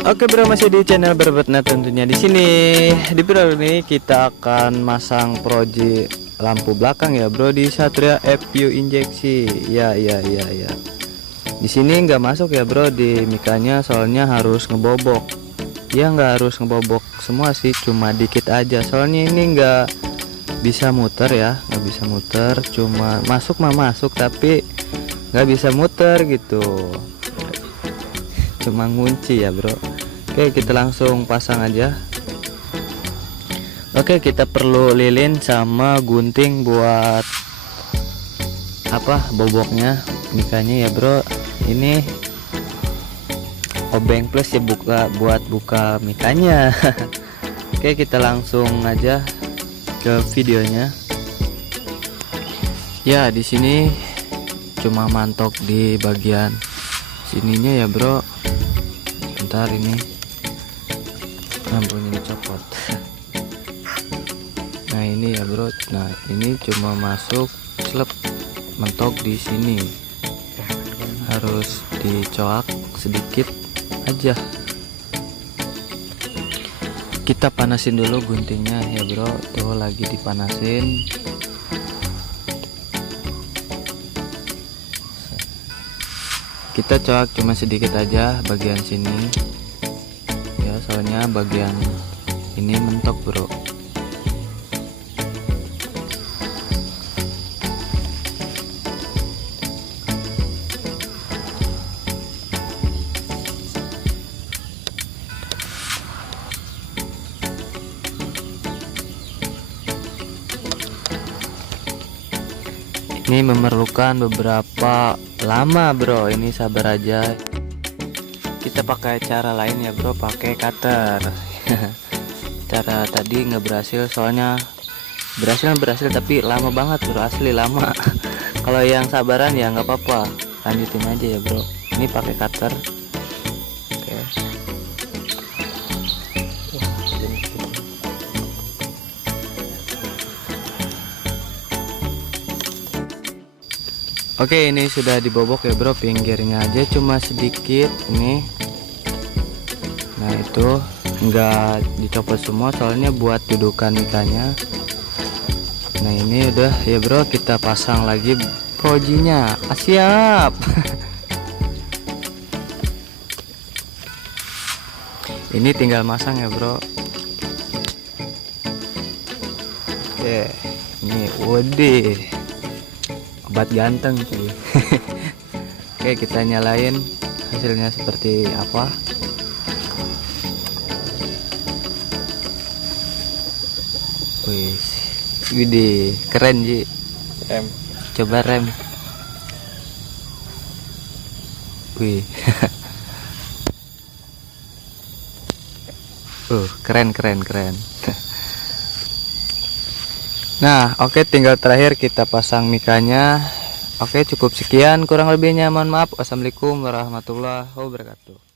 Oke bro, masih di channel Berbetnet tentunya. Di sini di video ini kita akan masang proji lampu belakang ya bro di Satria FPU injeksi. Ya. Di sini nggak masuk ya bro di mikanya, soalnya harus ngebobok. Ya nggak harus ngebobok semua sih, cuma dikit aja. Soalnya ini nggak bisa muter ya, nggak bisa muter. Cuma masuk mah masuk, tapi nggak bisa muter gitu. Cuma ngunci ya bro. Oke, kita langsung pasang aja. Oke, kita perlu lilin sama gunting buat apa boboknya mikanya ya bro. Ini obeng plus ya, buat buka mikanya. Oke, kita langsung aja ke videonya. Ya, di sini cuma mantok di bagian sininya ya bro. Bentar, ini lampunya dicopot. Nah ini ya bro, nah ini cuma masuk slep, mentok di sini, harus dicoak sedikit aja. Kita panasin dulu guntingnya ya bro, tuh lagi dipanasin. Kita coak cuma sedikit aja bagian sini ya, soalnya bagian ini mentok bro. Ini memerlukan beberapa lama bro, ini sabar aja. Kita pakai cara lain ya bro, pakai cutter. Cara tadi nggak berhasil, soalnya berhasil tapi lama banget bro, asli lama. Kalau yang sabaran ya nggak apa-apa, lanjutin aja ya bro. Ini pakai cutter. Oke. Oke, ini sudah dibobok ya bro, pinggirnya aja cuma sedikit ini. Nah itu enggak dicopot semua, soalnya buat dudukan mikanya. Nah ini udah ya bro, kita pasang lagi projinya. Siap. Ini tinggal masang ya bro. Oke, ini waduh, obat ganteng cuy. Oke, kita nyalain, hasilnya seperti apa. Wih, widih, keren Ji. Rem, coba rem. Wih. Keren. Nah oke, tinggal terakhir kita pasang mikanya. Oke, cukup sekian, kurang lebihnya mohon maaf. Wassalamualaikum warahmatullahi wabarakatuh.